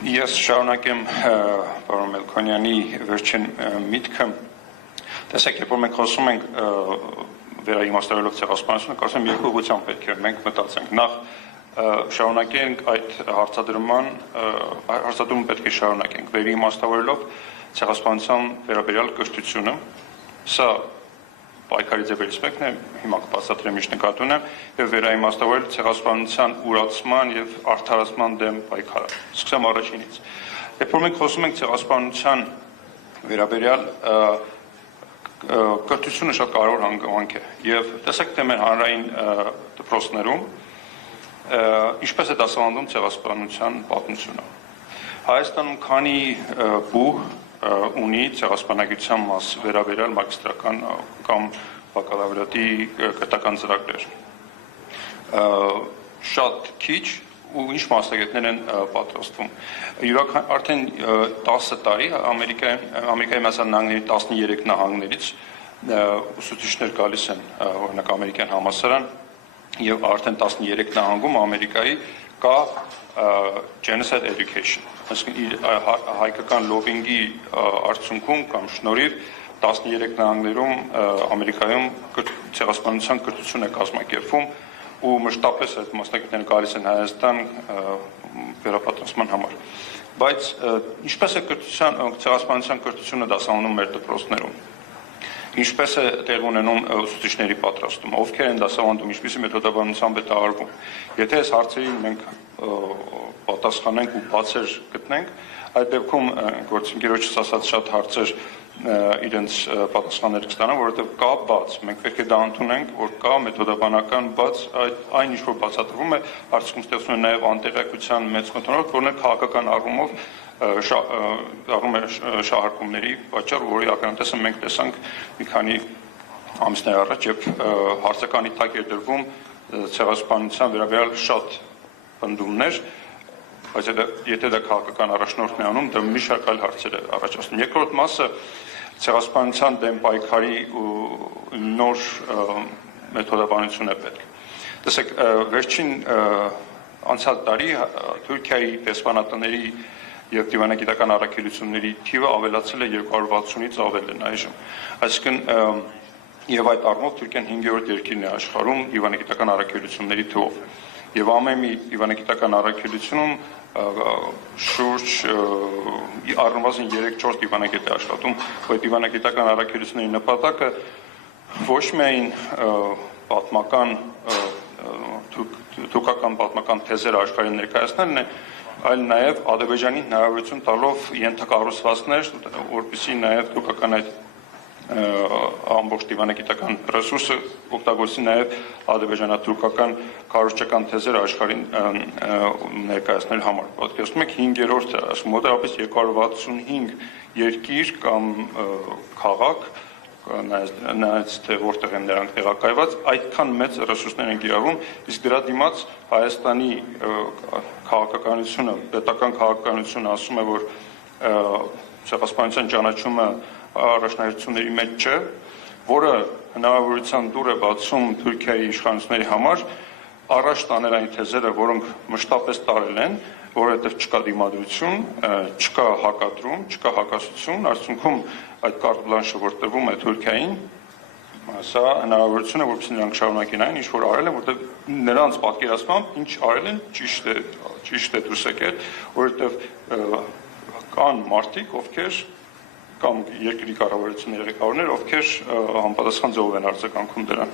Ես շարունակեմ պարոն Մելքոնյանի վերջին միտքը, տեսեք, երբ որ մենք խոսում ենք վերաիմաստավորելով ցեղասպանությունը, կարծեմ երկու ուղղությամբ պետք է մենք մտածենք, նախ շարունակենք այդ հարցադրումը պետք է շարունակենք, վերաիմաստավորելով ցեղասպանության վերաբերյալ կրթությունը, սա պայքարի ձևերից մեկն է, հիմա կբացատրեմ ինչ նկատի ունեմ, եւ վերաիմաստավորել ցեղասպանության ուրացման եւ արդարացման դեմ պայքարը։ Սկսեմ առաջինից։ Երբ որ մենք խոսում ենք ցեղասպանության վերաբերյալ կրթությունը շատ կարևոր հանգամանք է եւ տեսեք թե մեր հանրային դպրոցներում ինչպես է դասավանդում ցեղասպանության պատմությունը։ Հայաստանում քանի բուհ ունի ցեղասպանագիտության մաս վերաբերյալ մագիստրական կամ բակալավրիատի կրթական ծրագրեր։ Շատ քիչ ու ինչ մասնագետներ են պատրաստվում։ Արդեն 10 տարի Ամերիկայի Միացյալ Նահանգների 13 նահանգներից ուսուցիչներ գալիս են օրինակ ամերիկյան համալսարան եւ արդեն 13 նահանգում Ամերիկայի կա genocide education, հայկական լոբինգի արդյունքում կամ շնորհիվ 13 նահանգներում Ամերիկայում ցեղասպանության կրթություն է կազմակերպվում ու մշտապես այդ մասնակիցները գալիս են Հայաստան վերապատրաստման համար։ Բայց ինչպես է ցեղասպանության կրթությունը դասավանդում մեր դպրոցներում։ Ինչպես է տեղ ունենում ուսուցիչների պատրաստումը, ովքեր են դասավանդում, ինչպիսի մեթոդաբանությամբ է դա արվում։ Եթե այս հարցերին մենք պատասխանենք ու բացեր գտնենք, այդ դեպքում գործընկերոջս ասած շատ հարցեր իրենց պատասխաններ կստանան, որովհետև կա բաց, մենք պետք է դա ընդունենք, որ կա մեթոդաբանական բաց, այն ինչ որ բացատրվում է, արդյունքում ստեղծում է նաև անտեղյակության մեծ մթնոլորտ, որն է քաղաքական առումով շահարկումների պատճառ, որի ականատեսը մենք տեսանք մի քանի ամիսներ առաջ, երբ հարցականի տակ էր դրվում ցեղասպանության վերաբերյալ շատ պնդումներ, բայց եթե դա քաղաքական առաջնորդն է անում, դա մի շարք այլ հարցեր է առաջացնում։ Երկրորդ մասը ցեղասպանության դեմ պայքարի նոր մեթոդաբանություն է պետք։ Տեսեք, վերջին անցյալ տարի Թուրքիայի դեսպանատների եւ դիվանագիտական առաքելությունների թիվը ավելացել է 260-ից ավել են այժմ։ Այսինքն եւ այդ առումով Թուրքիան 5-րդ երկիրն է աշխարհում դիվանագիտական առաքելությունների թվով։ Եվ ամեն մի դիվանագիտական առաքելությունում շուրջ առնվազն 3-4 դիվանագետ է աշխատում, այդ դիվանագիտական առաքելությունների նպատակը ոչ միայն պատմական թուրքական պատմական թեզեր աշխարհին ներկայացնելն է, այլ նաև Ադրբեջանին հնարավորություն տալով ենթակառուցվածքներ, որպեսզի նաև թուրքական այդ ամբողջ դիվանագիտական ռեսուրսը օգտագործի նաև ադրբեջանա-թուրքական կառուցչական թեզեր աշխարհին ներկայացնել համար։ Պատկերացնում եք 5-րդ, մոտավորապես 265 երկիր կամ քաղաք, նայած թե որտեղ են նրանք տեղակայված, այդքան մեծ ռեսուրսներ են կիրառվում, իսկ դրա դիմաց Հայաստանի քաղաքականությունը, պետական քաղաքականությունը ասում է, որ ցեղասպանության ճանաչումը առաջնահերթությունների մեջ չէ, որը հնարավորության դուր է բացում Թուրքիայի իշխանությունների համար առաջ տանել այն թեզերը, որոնք մշտապես տարել են, որովհետև չկա դիմադրություն, չկա հակադրում, չկա հակասություն, արդյունքում այդ կարտ բլանշը, որ տրվում է Թուրքիային, սա հնարավորություն է, որպեսզի նրանք շարունակեն այն, ինչ որ արել են, որովհետև նրանց պատկերացմամբ ինչ արել են, ճիշտ է դուրս եկել, որովհետև կան մարդիկ, ովքեր կամ երկրի կառավարությունների ղեկավարներ, ովքեր համապատասխան ձևով են արձագանքում դրան։